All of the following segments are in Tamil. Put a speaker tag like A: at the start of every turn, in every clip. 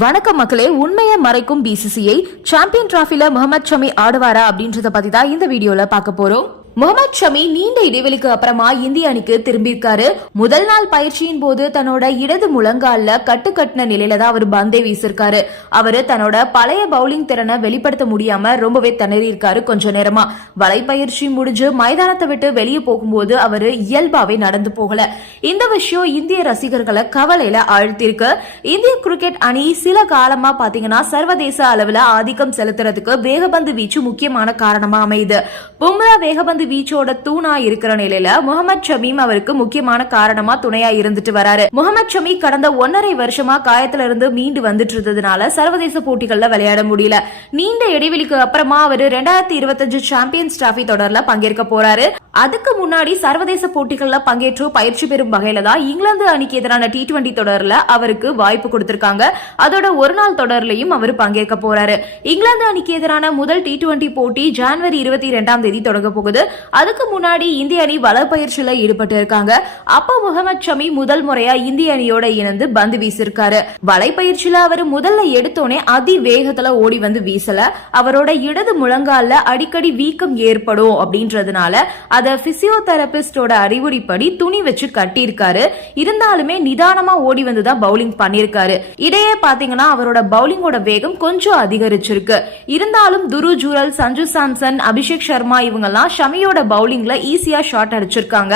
A: வணக்கம் மக்களே உண்மையை மறைக்கும் பிசிசிஐ சாம்பியன் டிராஃபில முகமது ஷமி ஆடுவாரா அப்படின்றத பத்தி தான் இந்த வீடியோல பார்க்க போறோம். முகமது ஷமி நீண்ட இடைவெளிக்கு அப்புறமா இந்திய அணிக்கு திரும்பியிருக்காரு. முதல் நாள் பயிற்சியின் போது தன்னோட இடது முழங்கால கட்டு கட்டின நிலையில தான் அவர் பந்தே வீசிருக்காரு அவரு தன்னோட பழைய பவுலிங் திறனை வெளிப்படுத்த முடியாம ரொம்பவே திணறி இருக்காரு கொஞ்ச நேரமா. வலைப்பயிற்சி முடிஞ்சு மைதானத்தை விட்டு வெளியே போகும்போது அவரு இயல்பாவே நடந்து போகல. இந்த விஷயம் இந்திய ரசிகர்களை கவலையில ஆழ்த்திருக்கு இந்திய கிரிக்கெட் அணி சில காலமா பாத்தீங்கன்னா சர்வதேச அளவுல ஆதிக்கம் செலுத்துறதுக்கு வேகபந்து வீச்சு முக்கியமான காரணமா அமையுது. பும்ரா வேகபந்து வீச்சோட தூணா இருக்கிற நிலையில முகமது ஷமீம் அவருக்கு முக்கியமான காரணமா துணையா இருந்துட்டு வராரு. முகமது ஷமி கடந்த ஒன்னரை வருஷமா காயத்துல இருந்து மீண்டு வந்துட்டு இருந்ததுனால சர்வதேச போட்டிகள்ல விளையாட முடியல. நீண்ட இடைவெளிக்கு அப்புறமா அவர் ரெண்டாயிரத்தி இருபத்தஞ்சு சாம்பியன்ஸ் டிராபி தொடர்ல பங்கேற்க போறாரு. அதுக்கு முன்னாடி சர்வதேச போட்டிகளில் பங்கேற்று பயிற்சி பெறும் வகையில தான் இங்கிலாந்து அணிக்கு எதிரான டி டுவெண்டி தொடர்ல அவருக்கு வாய்ப்பு கொடுத்திருக்காங்க. அதோட ஒரு நாள் தொடர்லயும் அவர் பங்கேற்க போறாரு. இங்கிலாந்து அணிக்கு எதிரான முதல் டி டுவெண்டி போட்டி ஜனவரி இருபத்தி இரண்டாம் தேதி தொடங்க போகுது. அதுக்கு முன்னாடி இந்திய அணி வள பயிற்சியில ஈடுபட்டு இருக்காங்க. அப்ப முகமது ஷமி முதல் முறையா இந்திய அணியோட இணைந்து பந்து வீசிருக்காரு. வலைப்பயிற்சியில அவர் முதல்ல எடுத்தோடனே அதிவேகத்துல ஓடி வந்து வீசல. அவரோட இடது முழங்கால அடிக்கடி வீக்கம் ஏற்படும் அப்படின்றதுனால அத பிசியோதெரபிஸ்டோட அறிவுரைப்படி துணி வச்சு கட்டியிருக்காரு. இருந்தாலுமே நிதானமா ஓடி வந்து தான் பவுலிங் பண்ணிருக்காரு இடையே பாத்தீங்கன்னா அவரோட பவுலிங்கோட வேகம் கொஞ்சம் அதிகரிச்சிருக்கு. இருந்தாலும் துரு ஜூரல் சஞ்சு சாம்சன் அபிஷேக் சர்மா இவங்கெல்லாம் ஷமியோட பவுலிங்ல ஈஸியா ஷாட் அடிச்சிருக்காங்க.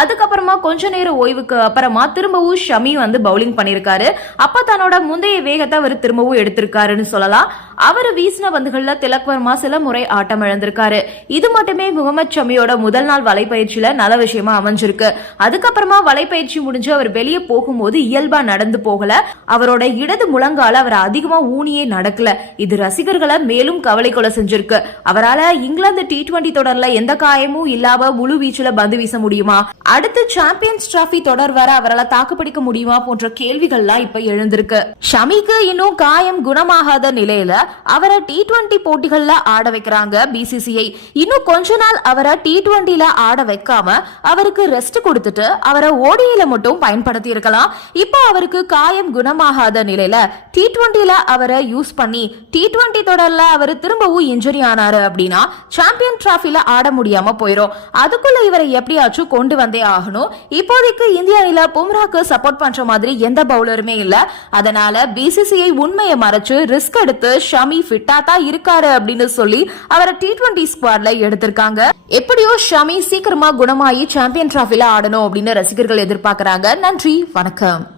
A: அதுக்கப்புறமா கொஞ்ச நேரம் ஓய்வுக்கு அப்புறமா திரும்பவும் ஷமி வந்து பவுலிங் பண்ணிருக்காரு அப்ப தன்னோட முந்தைய வேகத்தை அவர் திரும்பவும் எடுத்திருக்காருன்னு சொல்லலாம். அவர் வீசின பந்துகள்ல திலக் வர்மா சில முறை ஆட்டம் இழந்திருக்காரு. இது மட்டுமே முகமது ஷமியோட முதல் முதல் நாள் வலைப்பயிற்சியில நல்ல விஷயமா அமைஞ்சிருக்கு. அதுக்கப்புறமா வலைப்பயிற்சி முடிஞ்சு அவர் வெளியே போகும்போது இயல்பா நடந்து போகல. அவரோட இடது முழங்கால அவர் அதிகமா ஊனியே நடக்கல. இது ரசிகர்களை மேலும் கவலை கொலை செஞ்சிருக்கு. அவரால இங்கிலாந்து டி டுவெண்டி தொடர்ல எந்த காயமும் இல்லாம முழு வீச்சுல பந்து வீச முடியுமா? அடுத்து சாம்பியன்ஸ் டிராபி தொடர் வர அவரால் தாக்குப்பிடிக்க முடியுமா போன்ற கேள்விகள்லாம் இப்ப எழுந்திருக்கு. ஷமிக்கு இன்னும் காயம் குணமாகாத நிலையில அவரை டி டுவெண்டி போட்டிகள்ல ஆட வைக்கிறாங்க பிசிசிஐ இன்னும் கொஞ்ச நாள் அவரை டி டுவெண்டில ஆட வைக்காம அவருக்கு ரெஸ்ட் கொடுத்துட்டு அவரை ஓடியில மட்டும் பயன்படுத்தி இருக்கலாம் இப்போ அவருக்கு காயம் குணமாகாத நிலையில டி டுவெண்டில அவரை யூஸ் பண்ணி டி டுவெண்டி தொடர்ல அவர் திரும்பவும் இன்ஜுரி ஆனாரு அப்படின்னா சாம்பியன் டிராஃபில ஆட முடியாம போயிடும் அதுக்குள்ள இவரை எப்படியாச்சும் கொண்டு வந்தே ஆகணும். இப்போதைக்கு இந்தியாவில பும்ராக்கு சப்போர்ட் பண்ற மாதிரி எந்த பவுலருமே இல்ல. அதனால பிசிசிஐ உண்மையை மறைச்சு ரிஸ்க் எடுத்து ஷமி ஃபிட்டா தான் இருக்காரு அப்படின்னு சொல்லி அவரை டி டுவெண்டி ஸ்குவாட்ல எடுத்திருக்காங்க. எப்படியோ ஷமி சீக்கிரமா குணமாயி சாம்பியன் டிராஃபில ஆடணும் அப்படின்னு ரசிகர்கள் எதிர்பார்க்கறாங்க. நன்றி வணக்கம்.